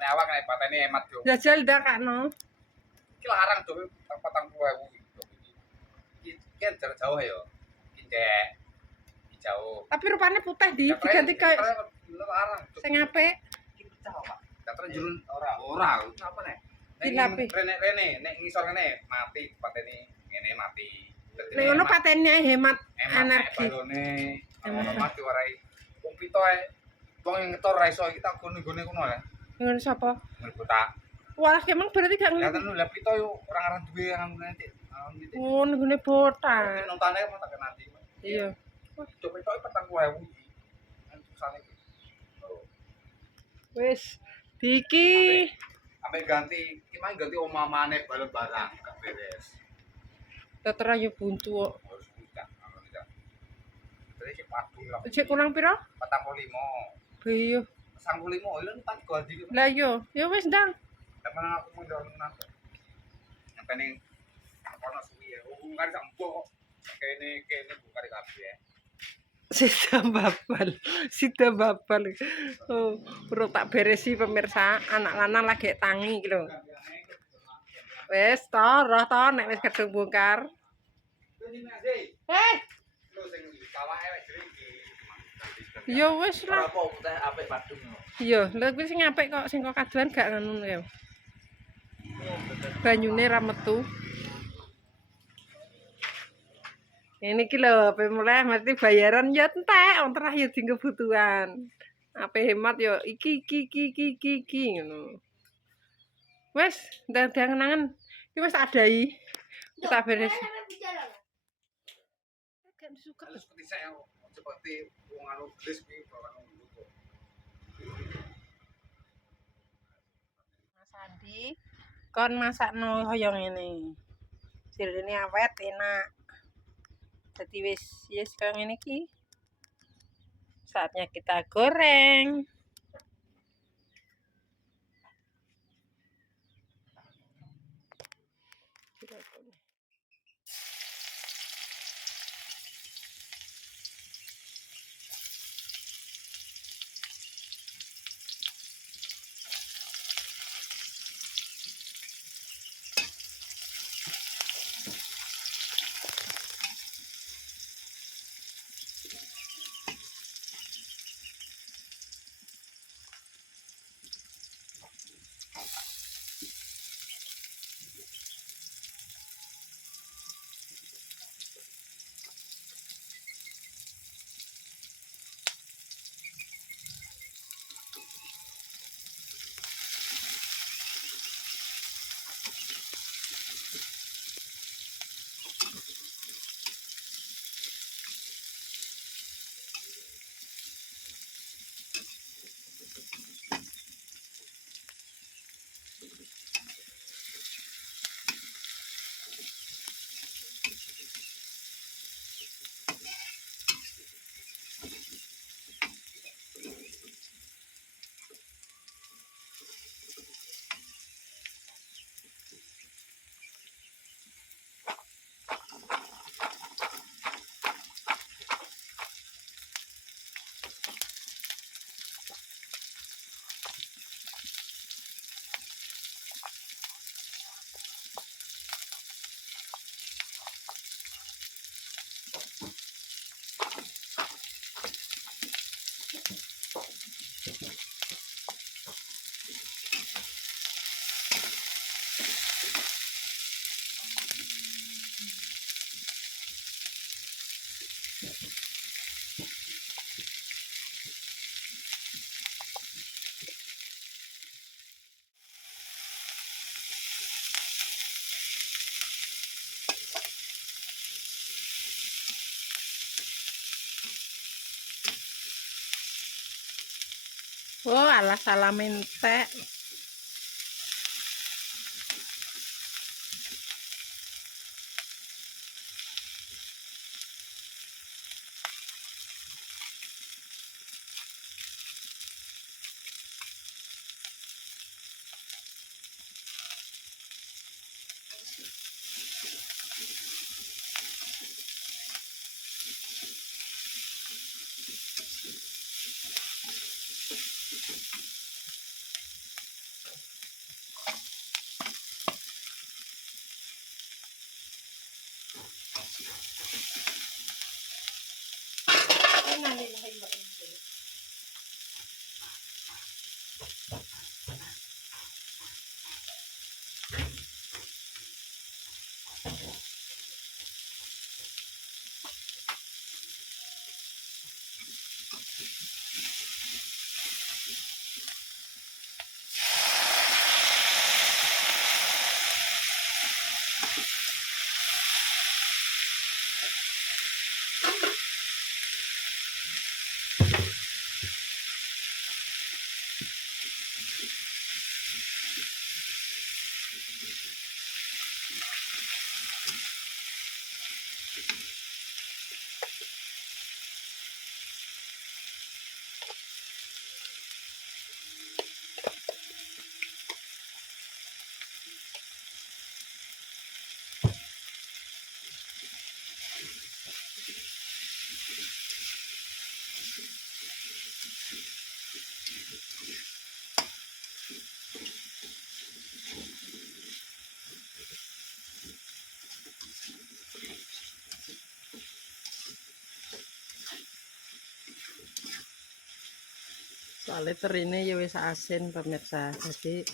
Nek awak nek patene hemat yo. Jajal ndak kakno. Iki larang do 40.000 iki. Iki jarak jauh ya. Iki cek jauh. Tapi rupanya putih diganti kayak larang. sing apik. Iki pecah, Pak. Daftar jurun ora. Apa nek? Rene, nek ngisor ngene mati patene ngene mati. Nek ngono patene hemat energi. Hemat mati warai. Wong pito ae. Wong ngetor ra iso iki tak gone-gone kono ya. Ngono sapa? Ngono tak. Wah, emang berarti gak Ya ngerti. kan lha pito yo ora ngarang duwe nang nanti. Oh, nggone botak. Nontane kok tak nanti. Iya. Coba tok 40.000 iki. Antusane iki. Wis iki Sampai ganti, gimana ganti omamane balon barang gak beres. tetra yo buntu kok. Harus buka, kalau tidak. Terus si padung lah. Cek kurang piro? 45. Iya. 95 lho tak ganti. Lah yo, yo wis ndang. Temen aku mau dorong nang. Nyatane ono suwi ya. Ungkar sampo kok. Kene buka di kabeh. Sida babal. Oh, perlu tak beresi pemirsa, anak lanang lagi tangi iki lho. Wis to, roh to nek wis gedung bongkar. Yo wis lah. Apa teh apik padung. Iya, lha kuwi sing apik kok sing kok kaduan gak ngono ya. Banyune ra metu. Ini ki lho, ape mulai mesti bayaran ya entek, wong terah ya di kebutuhan. Ape hemat ya iki ngono. Wes, ndang kenangan. Iki wis adai. Kita beres. Gak suka Seperti saya seperti wong anu gelis kuwi bawa ngluku. Mas Andi, kon masakno kaya ngene. Sirine awet enak. Jadi wis yes kaya ngene iki. Saatnya kita goreng. Oh, alah salah mentek. Soalnya terine ya wis asin pemirsa. Jadi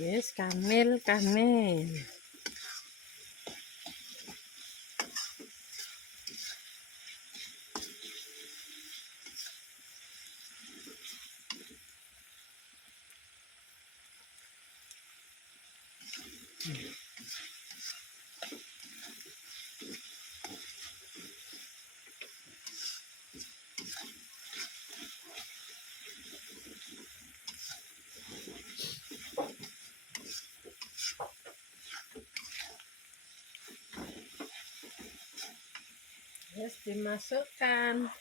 wis kanil kanil. Wis dimasukkan.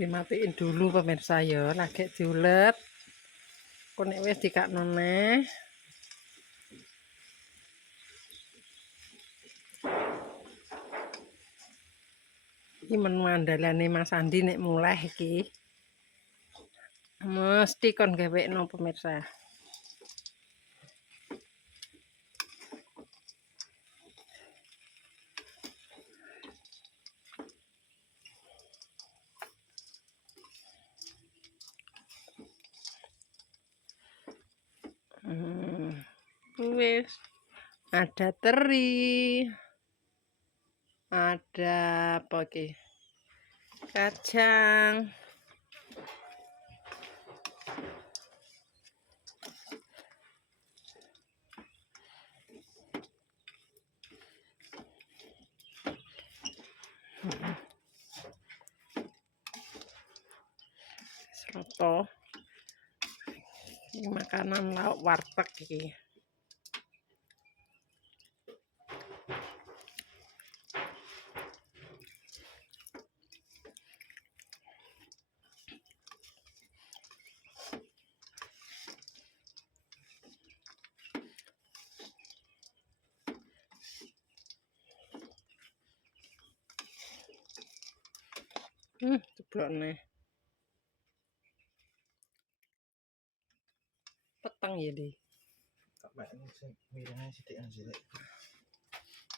Dimatiin dulu pemirsa ya, lagi diulet. Kok nek wis dikakno neh. Iki menu andalane Mas Andi nek mulai iki. Mesti kon gawekno pemirsa. Wis ada teri. Ada apa iki? Kacang. Soto. Ini makanan lauk warteg iki. Jeblokne. Peteng ya, Di. Tak mek sing mirenge sithik sithik.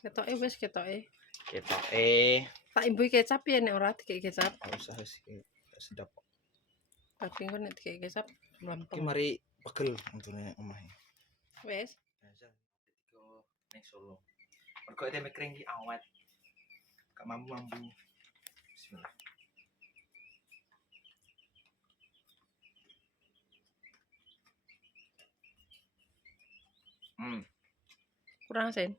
Ketoke wis ketoke. Ketoke Tak imbuhi kecap ya nek ora dikek kecap. ora usah wis sedap. Tapi kok nek dikek kecap Iki mlempeng. mari pegel untune omahe. Wis. Biasa tiga ning Solo. Mergo tempe kering iki awet. Gak mampu-mampu. Bismillah. Kurang asin.